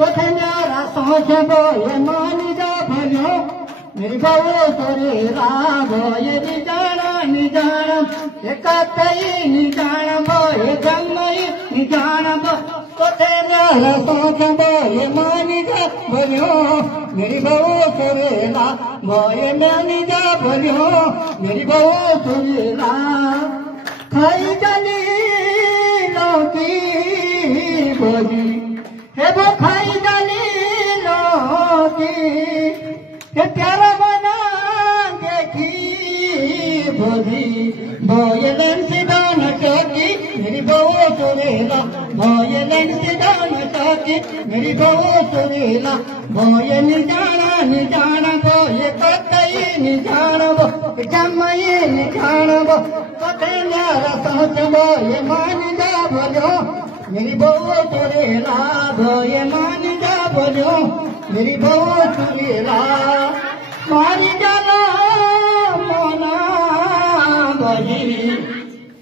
तो थे न्यारा सोच बोले मानी जा भलो मेरी बहू तोरे राग ये निजान एक निजान बोए जमई निजान तो थे न्यारा सोच बोले मानी जा भलो मेरी बहू तोरे राग बोए मानी जा भलो मेरी बहू तोरे राग खाई जानी लौकी बोली हे वो खाई जानी लौकी हे प्यारा बना देखी बोली बोए लेंसी दान चौकी मेरी बहू सुरेला बोए लेंसी दान चौकी मेरी बहू सुरेला बोए निजान बोए कतई निजान बो जमई निजान बो कते न्यारा सोच बोए मान जा बोलो मेरी बहू सुरेला बोए मान जा बोलो मेरी बहू सुरेला मारी जाना मोना बजी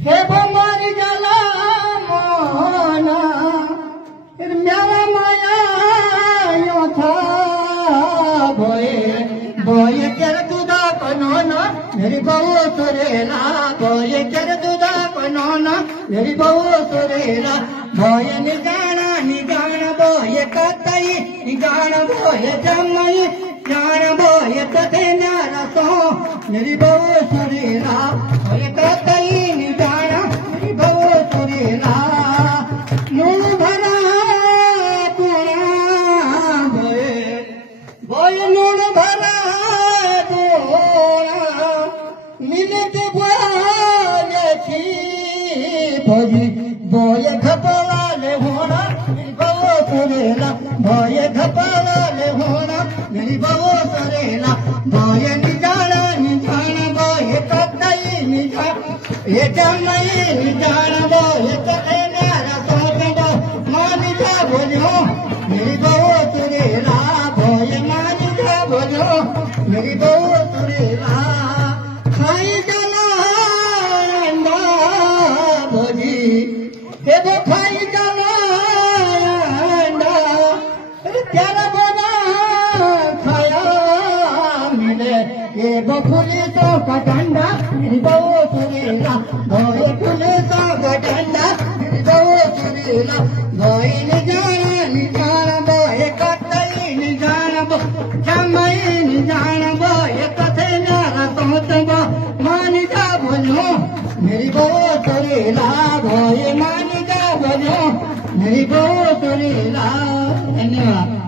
हे वो मारी जाना मोना फिर मेरा माया यो था बोए कर दूधा बनोना मेरी बहू सुरेला बोए कर दूधा बनोना मेरी बहू सुरेला बोए निजान बोए कतई निजान बोए जमई जान बोए कते न्यारा सो मेरी बहू सुरेला बोए कतई निजान मेरी बहू सुरेला नून भरा पूरा बोए नून भरा पूरा मिलत बोए थी भजी बोए घपला ले होना मेरी बहू सुरेला बोए घपला ले होना मेरी बहू सुरेला बोए निजान बोए कतई निजान ये जमई निजान बोए कते न्यारा सोच बो मान जा बोलो मेरी बहू सुरेला बोए मान जा बोलो मेरी बहू सुरेला खाई जाना भोजी हे वो खाई जाना प्यारा बना खाया मिले ये वो पुलिसों का डंडा मेरी बहू सुरेला भोए पुलिसों का डंडा मेरी बहू सुरेला भोए निजान बोए कतई निजान बो जमई निजान बोए कते न्यारा सोच बो मान जा बोलो मेरी बहू सुरेला भोए मान जा बोलो मेरी बहू सुरेला धन्यवाद।